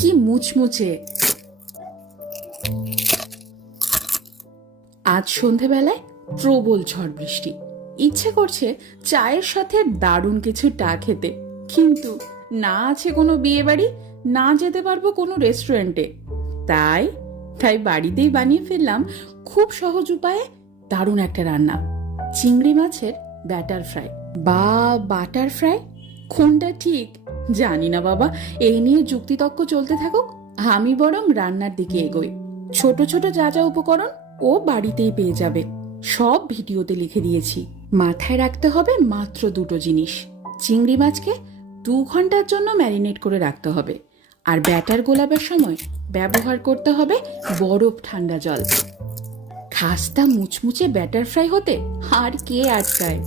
কি মুচমুচে। আজ সন্ধেবেলায় প্রবল ঝড় বৃষ্টি, ইচ্ছে করছে চায়ের সাথে দারুণ কিছু টা খেতে, কিন্তু না আছে কোনো বিয়ে বাড়ি, না যেতে পারবো কোনো রেস্টুরেন্টে। তাই তাই বাড়িতেই বানিয়ে ফেললাম খুব সহজ উপায়ে দারুণ একটা রান্না, চিংড়ি মাছের ব্যাটার ফ্রাই বা বাটার ফ্রাই, কোনটা ঠিক জানি না বাবা। এই নিয়ে যুক্তিতক্ক চলতে থাকুক, আমি বরং রান্নার দিকে এগোই। ছোট ছোট যা যা উপকরণ ও বাড়িতেই পেয়ে যাবে, সব ভিডিওতে লিখে দিয়েছি। মাথায় রাখতে হবে মাত্র দুটো জিনিস: চিংড়ি মাছকে 2 ঘন্টার জন্য ম্যারিনেট করে রাখতে হবে, আর ব্যাটার গোলাবার সময় ব্যবহার করতে হবে বরফ ঠান্ডা জল। খাস্তা মুচমুচে ব্যাটার ফ্রাই হতে আর কে আটকায়।